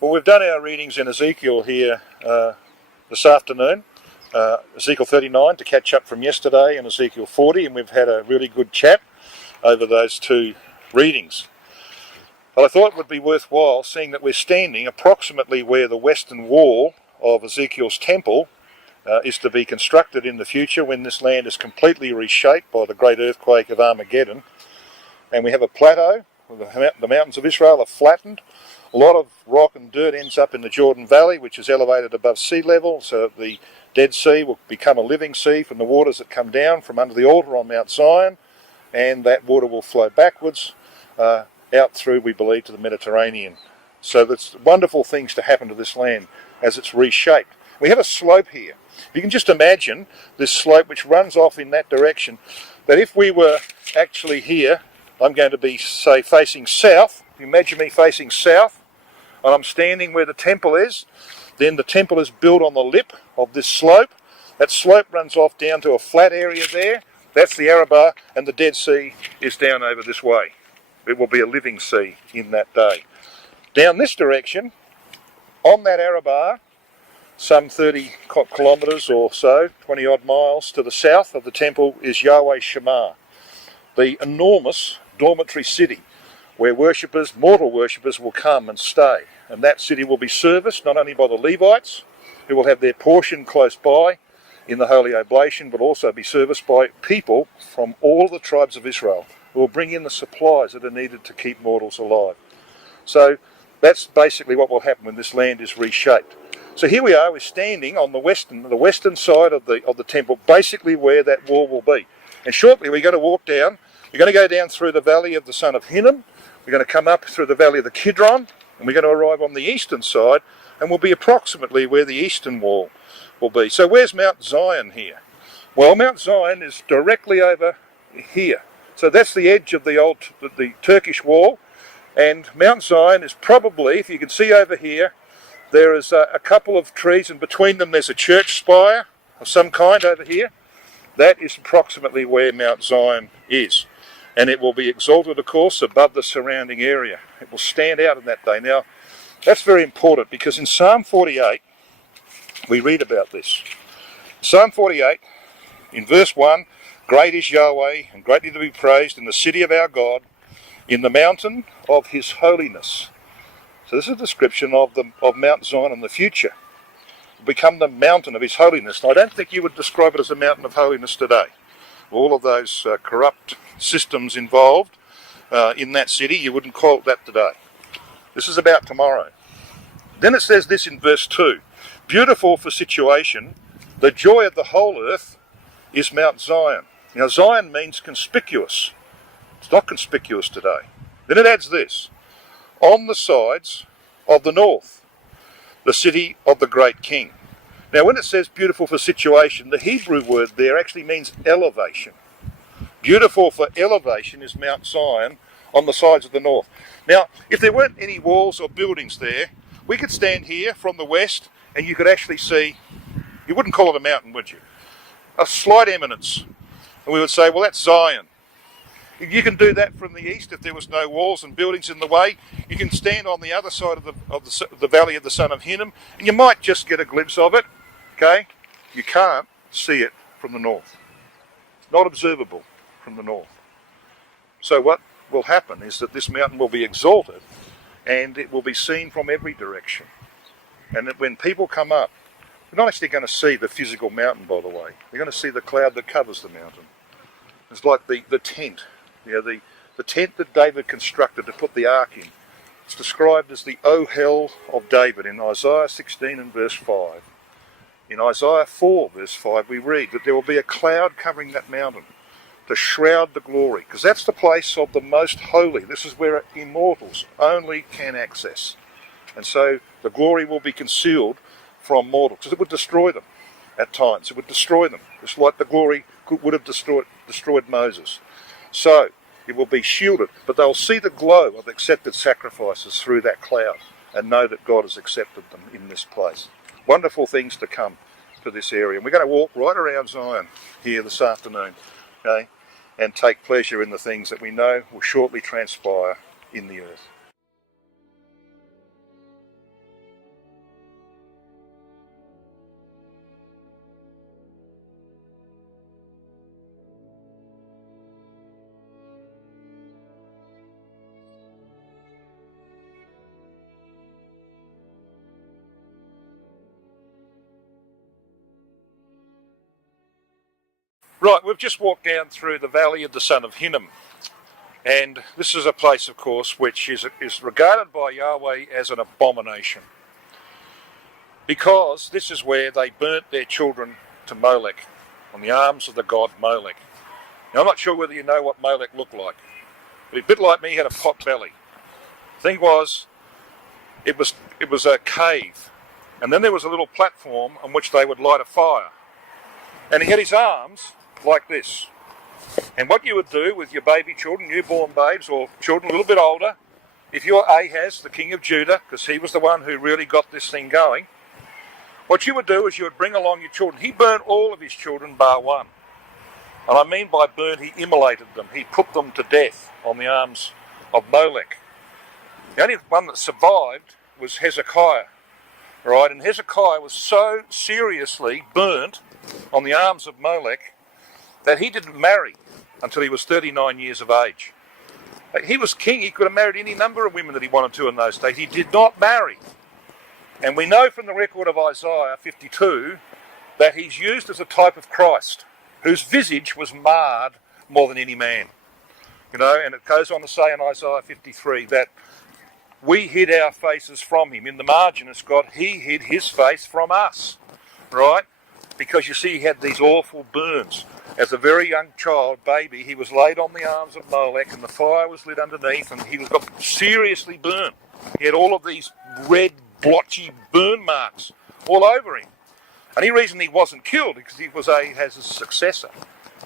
Well, we've done our readings in Ezekiel here this afternoon, Ezekiel 39 to catch up from yesterday and Ezekiel 40, and we've had a really good chat over those two readings. But I thought it would be worthwhile, seeing that we're standing approximately where the western wall of Ezekiel's temple is to be constructed in the future, when this land is completely reshaped by the great earthquake of Armageddon. And we have a plateau, the mountains of Israel are flattened. A lot of rock and dirt ends up in the Jordan Valley, which is elevated above sea level, so the Dead Sea will become a living sea from the waters that come down from under the altar on Mount Zion, and that water will flow backwards out through, we believe, to the Mediterranean. So there's wonderful things to happen to this land as it's reshaped. We have a slope here. You can just imagine this slope which runs off in that direction, that if we were actually here, I'm going to be, say, facing south. Imagine me facing south, and I'm standing where the temple is. Then the temple is built on the lip of this slope. That slope runs off down to a flat area there. That's the Arabah, and the Dead Sea is down over this way. It will be a living sea in that day. Down this direction, on that Arabah, some 30 kilometres or so, 20 odd miles to the south of the temple, is Yahweh Shammah, the enormous dormitory city where worshippers, mortal worshippers, will come and stay. And that city will be serviced not only by the Levites, who will have their portion close by in the Holy Oblation, but also be serviced by people from all the tribes of Israel, who will bring in the supplies that are needed to keep mortals alive. So that's basically what will happen when this land is reshaped. So here we are, we're standing on the western side of the temple, basically where that wall will be. And shortly we're going to walk down. We're going to go down through the valley of the Son of Hinnom. We're going to come up through the valley of the Kidron, and we're going to arrive on the eastern side, and we'll be approximately where the eastern wall will be. So where's Mount Zion here? Well, Mount Zion is directly over here. So that's the edge of the Turkish wall, and Mount Zion is probably, if you can see over here, there is a couple of trees, and between them there's a church spire of some kind over here. That is approximately where Mount Zion is. And it will be exalted, of course, above the surrounding area. It will stand out in that day. Now, that's very important, because in Psalm 48, we read about this. Psalm 48, in verse 1, "Great is Yahweh, and greatly to be praised in the city of our God, in the mountain of his holiness." So this is a description of Mount Zion in the future. It will become the mountain of his holiness. Now, I don't think you would describe it as a mountain of holiness today. All of those corrupt systems involved in that city, you wouldn't call it that today. This is about tomorrow. Then it says this in verse 2, "Beautiful for situation, the joy of the whole earth is Mount Zion." Now, Zion means conspicuous. It's not conspicuous today. Then it adds this, "On the sides of the north, the city of the great king." Now, when it says beautiful for situation, the Hebrew word there actually means elevation. Beautiful for elevation is Mount Zion on the sides of the north. Now, if there weren't any walls or buildings there, we could stand here from the west and you could actually see, you wouldn't call it a mountain, would you? A slight eminence. And we would say, well, that's Zion. You can do that from the east if there was no walls and buildings in the way. You can stand on the other side of the valley of the Son of Hinnom, and you might just get a glimpse of it. Okay? You can't see it from the north. It's not observable from the north. So what will happen is that this mountain will be exalted, and it will be seen from every direction. And that when people come up, they're not actually going to see the physical mountain, by the way. They're going to see the cloud that covers the mountain. It's like the tent. The tent that David constructed to put the ark in. It's described as the Ohel of David in Isaiah 16 and verse 5. In Isaiah 4 verse 5 we read that there will be a cloud covering that mountain to shroud the glory, because that's the place of the most holy. This is where immortals only can access. And so the glory will be concealed from mortals, because it would destroy them at times. It would destroy them, just like the glory would have destroyed Moses. So it will be shielded, but they'll see the glow of accepted sacrifices through that cloud and know that God has accepted them in this place. Wonderful things to come to this area. And we're going to walk right around Zion here this afternoon, okay, and take pleasure in the things that we know will shortly transpire in the earth. Right, we've just walked down through the valley of the Son of Hinnom. And this is a place, of course, which is regarded by Yahweh as an abomination. Because this is where they burnt their children to Molech, on the arms of the god Molech. Now, I'm not sure whether you know what Molech looked like, but a bit like me, he had a pot belly. The thing was, it was a cave, and then there was a little platform on which they would light a fire. And he had his arms like this. And what you would do with your baby children, newborn babes, or children a little bit older, if you're Ahaz, the king of Judah, because he was the one who really got this thing going, what you would do is you would bring along your children. He burnt all of his children bar one. And I mean by burnt, he immolated them. He put them to death on the arms of Molech. The only one that survived was Hezekiah. Right? And Hezekiah was so seriously burnt on the arms of Molech that he didn't marry until he was 39 years of age. He was king. He could have married any number of women that he wanted to in those days. He did not marry. And we know from the record of Isaiah 52 that he's used as a type of Christ, whose visage was marred more than any man. You know, and it goes on to say in Isaiah 53 that we hid our faces from him. In the margin it's got, he hid his face from us. Right? Because you see he had these awful burns. As a very young child, baby, he was laid on the arms of Molech and the fire was lit underneath and he got seriously burnt. He had all of these red, blotchy burn marks all over him. And the reason he wasn't killed because he was Ahaz's successor.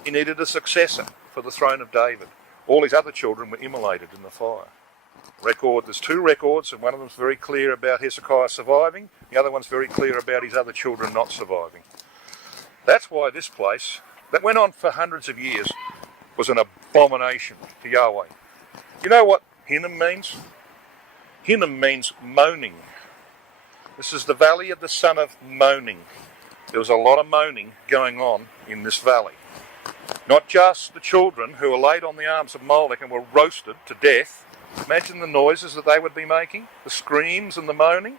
He needed a successor for the throne of David. All his other children were immolated in the fire. There's two records, and one of them's very clear about Hezekiah surviving. The other one's very clear about his other children not surviving. That's why this place, that went on for hundreds of years, was an abomination to Yahweh. You know what Hinnom means? Hinnom means moaning. This is the valley of the son of moaning. There was a lot of moaning going on in this valley. Not just the children who were laid on the arms of Molech and were roasted to death. Imagine the noises that they would be making, the screams and the moaning.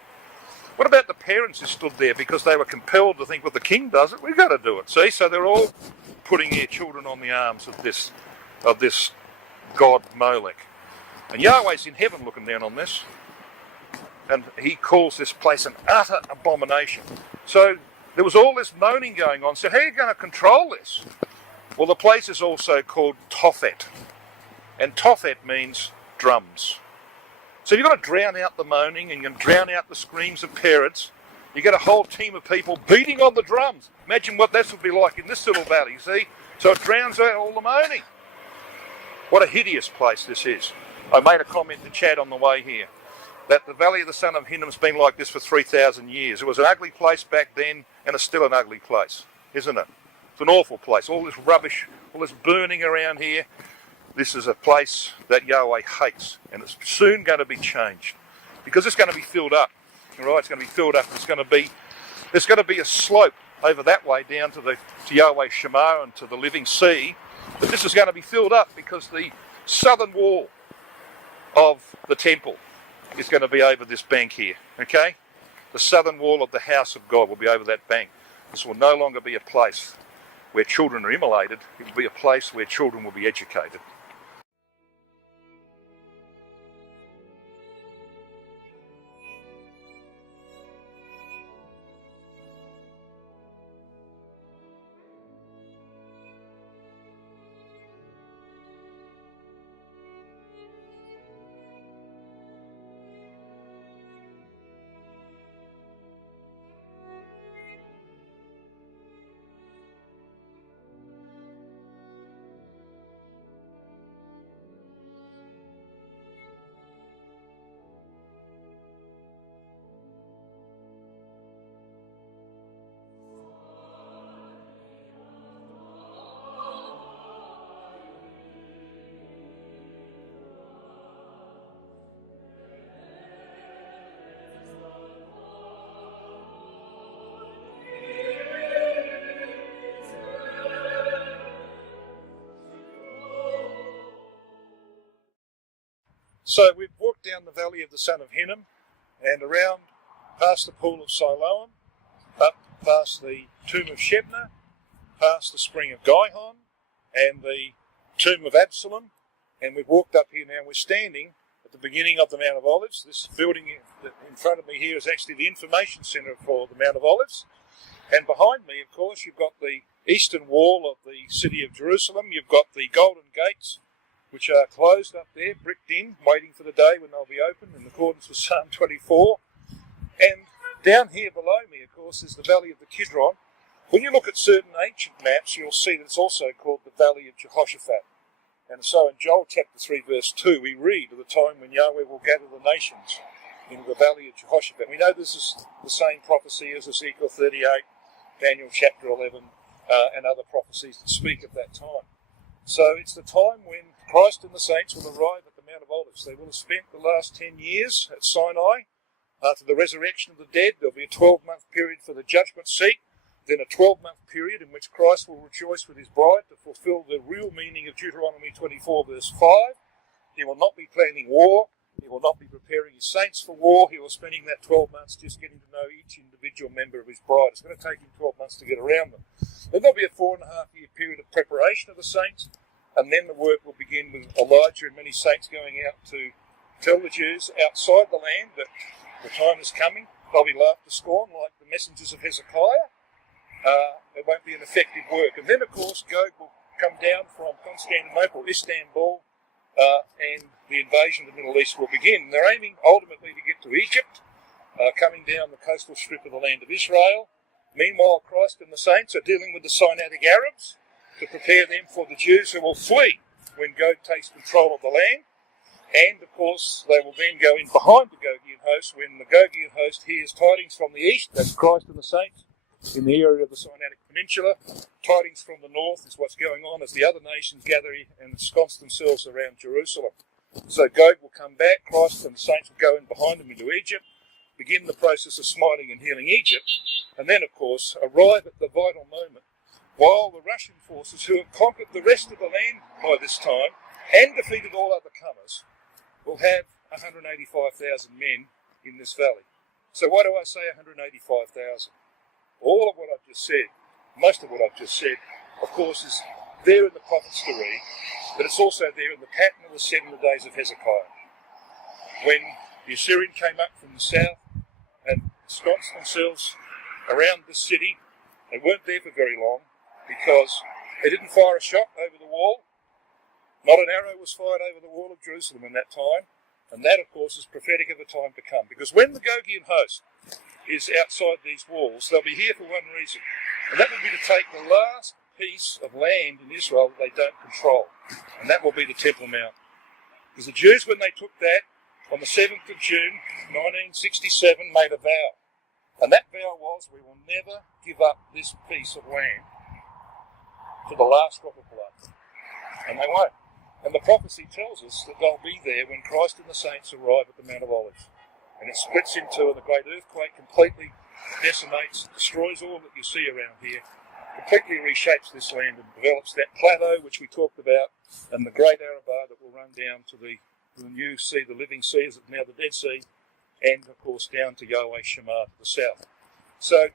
What about the parents who stood there because they were compelled to think, well, the king does it, we've got to do it. See, so they're all putting their children on the arms of this god Molech. And Yahweh's in heaven looking down on this. And he calls this place an utter abomination. So there was all this moaning going on. So how are you going to control this? Well, the place is also called Tophet. And Tophet means drums. So you've got to drown out the moaning and you're going to drown out the screams of parents. You get a whole team of people beating on the drums. Imagine what this would be like in this little valley, see? So it drowns out all the moaning. What a hideous place this is. I made a comment to Chad on the way here that the valley of the Son of Hinnom's been like this for 3,000 years. It was an ugly place back then and it's still an ugly place, isn't it? It's an awful place. All this rubbish, all this burning around here. This is a place that Yahweh hates, and it's soon going to be changed because it's going to be filled up. All right, it's going to be filled up. There's going to be a slope over that way down to Yahweh Shema and to the living sea, but this is going to be filled up because the southern wall of the temple is going to be over this bank here. Okay, the southern wall of the house of God will be over that bank. This will no longer be a place where children are immolated. It will be a place where children will be educated. So we've walked down the valley of the Son of Hinnom and around past the pool of Siloam, up past the tomb of Shebna, past the spring of Gihon and the tomb of Absalom, and we've walked up here now. We're standing at the beginning of the Mount of Olives. This building in front of me here is actually the information centre for the Mount of Olives. And behind me, of course, you've got the eastern wall of the city of Jerusalem. You've got the golden gates, which are closed up there, bricked in, waiting for the day when they'll be opened in accordance with Psalm 24. And down here below me, of course, is the valley of the Kidron. When you look at certain ancient maps, you'll see that it's also called the valley of Jehoshaphat. And so in Joel chapter 3, verse 2, we read of the time when Yahweh will gather the nations in the valley of Jehoshaphat. We know this is the same prophecy as Ezekiel 38, Daniel chapter 11, and other prophecies that speak of that time. So it's the time when Christ and the saints will arrive at the Mount of Olives. They will have spent the last 10 years at Sinai. After the resurrection of the dead, there'll be a 12-month period for the judgment seat, then a 12-month period in which Christ will rejoice with his bride to fulfill the real meaning of Deuteronomy 24, verse 5. He will not be planning war. He will not be preparing his saints for war. He will be spending that 12 months just getting to know each individual member of his bride. It's going to take him 12 months to get around them. Then there'll be a 4.5-year period of preparation of the saints, and then the work will begin with Elijah and many saints going out to tell the Jews outside the land that the time is coming. They'll be laughed to scorn like the messengers of Hezekiah. It won't be an effective work. And then, of course, Gog will come down from Constantinople, Istanbul, and the invasion of the Middle East will begin. They're aiming ultimately to get to Egypt, coming down the coastal strip of the land of Israel. Meanwhile, Christ and the saints are dealing with the Sinaitic Arabs to prepare them for the Jews who will flee when Gog takes control of the land. And, of course, they will then go in behind the Gogian host when the Gogian host hears tidings from the east, that's Christ and the saints, in the area of the Sinaitic Peninsula. Tidings from the north is what's going on as the other nations gather and ensconce themselves around Jerusalem. So Gog will come back, Christ and the saints will go in behind them into Egypt, begin the process of smiting and healing Egypt, and then, of course, arrive at the vital moment while the Russian forces, who have conquered the rest of the land by this time and defeated all other comers, will have 185,000 men in this valley. So why do I say 185,000? All of what I've just said, most of what I've just said, of course, is there in the prophets to read, but it's also there in the pattern that was set in the days of Hezekiah. When the Assyrian came up from the south and ensconced themselves around this city, they weren't there for very long because they didn't fire a shot over the wall. Not an arrow was fired over the wall of Jerusalem in that time, and that, of course, is prophetic of the time to come. Because when the Gogian host is outside these walls, they'll be here for one reason, and that will be to take the last piece of land in Israel that they don't control, and that will be the Temple Mount. Because the Jews, when they took that on the 7th of June 1967, made a vow, and that vow was, we will never give up this piece of land to the last drop of blood, and they won't. And the prophecy tells us that they'll be there when Christ and the saints arrive at the Mount of Olives. And it splits into, and the great earthquake completely decimates, destroys all that you see around here, completely reshapes this land and develops that plateau which we talked about, and the great Arabah that will run down to the new sea, the living sea, as it's now the Dead Sea, and of course down to Yahweh Shema to the south. So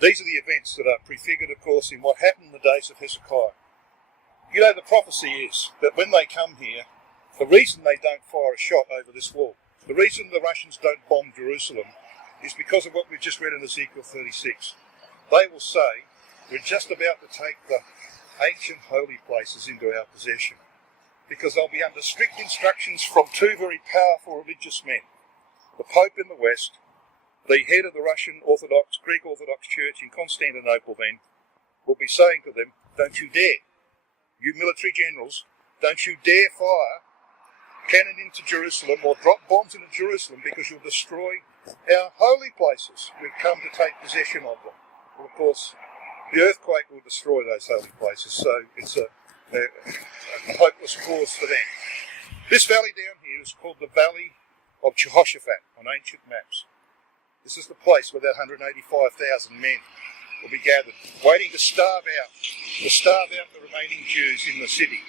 these are the events that are prefigured, of course, in what happened in the days of Hezekiah. You know, the prophecy is that when they come here, the reason they don't fire a shot over this wall, the reason the Russians don't bomb Jerusalem is because of what we've just read in Ezekiel 36. They will say, we're just about to take the ancient holy places into our possession, because they'll be under strict instructions from two very powerful religious men. The Pope in the West, the head of the Russian Orthodox, Greek Orthodox Church in Constantinople then, will be saying to them, don't you dare, you military generals, don't you dare fire cannon into Jerusalem or drop bombs into Jerusalem, because you'll destroy our holy places. We've come to take possession of them. Well, of course, the earthquake will destroy those holy places, so it's a hopeless cause for them. This valley down here is called the Valley of Jehoshaphat on ancient maps. This is the place where that 185,000 men will be gathered, waiting to starve out the remaining Jews in the city.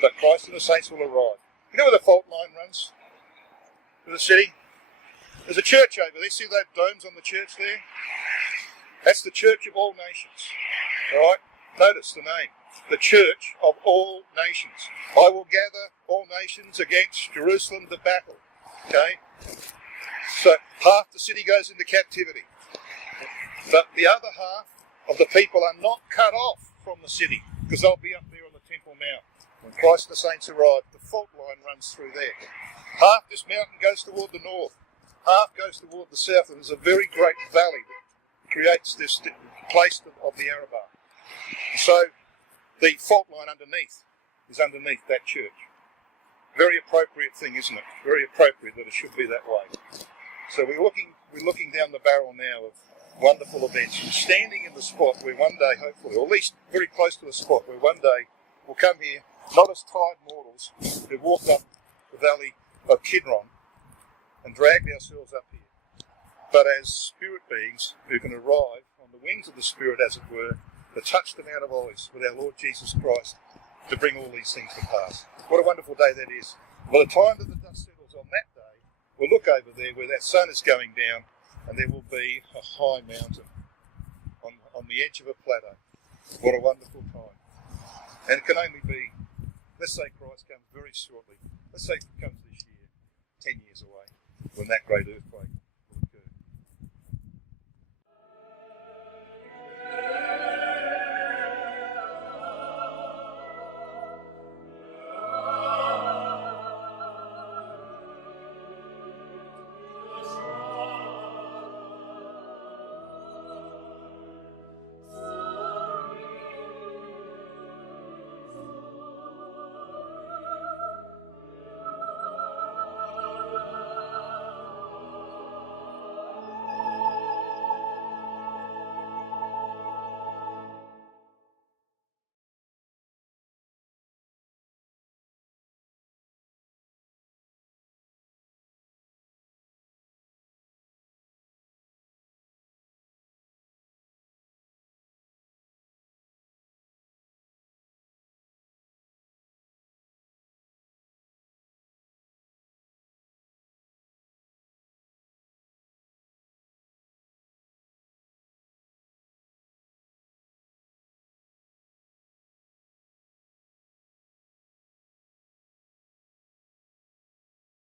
But Christ and the saints will arrive. You know where the fault line runs? To the city? There's a church over there. See those domes on the church there? That's the church of all nations. All right? Notice the name. The church of all nations. I will gather all nations against Jerusalem to battle. Okay? So half the city goes into captivity. But the other half of the people are not cut off from the city, because they'll be up there on the Temple Mount. When Christ and the saints arrive, the fault line runs through there. Half this mountain goes toward the north, half goes toward the south, and there's a very great valley that creates this place of the Arabah. So the fault line underneath is underneath that church. Very appropriate thing, isn't it? Very appropriate that it should be that way. So we're looking down the barrel now of wonderful events. We're standing in the spot where one day, hopefully, or at least very close to the spot where one day we'll come here, not as tired mortals who walked up the valley of Kidron and dragged ourselves up here, but as spirit beings who can arrive on the wings of the Spirit, as it were, to touch the Mount of Olives with our Lord Jesus Christ to bring all these things to pass. What a wonderful day that is. By the time that the dust settles on that day, we'll look over there where that sun is going down, and there will be a high mountain on the edge of a plateau. What a wonderful time. And it can only be, let's say Christ comes very shortly. Let's say it comes this year, 10 years away, when that great earthquake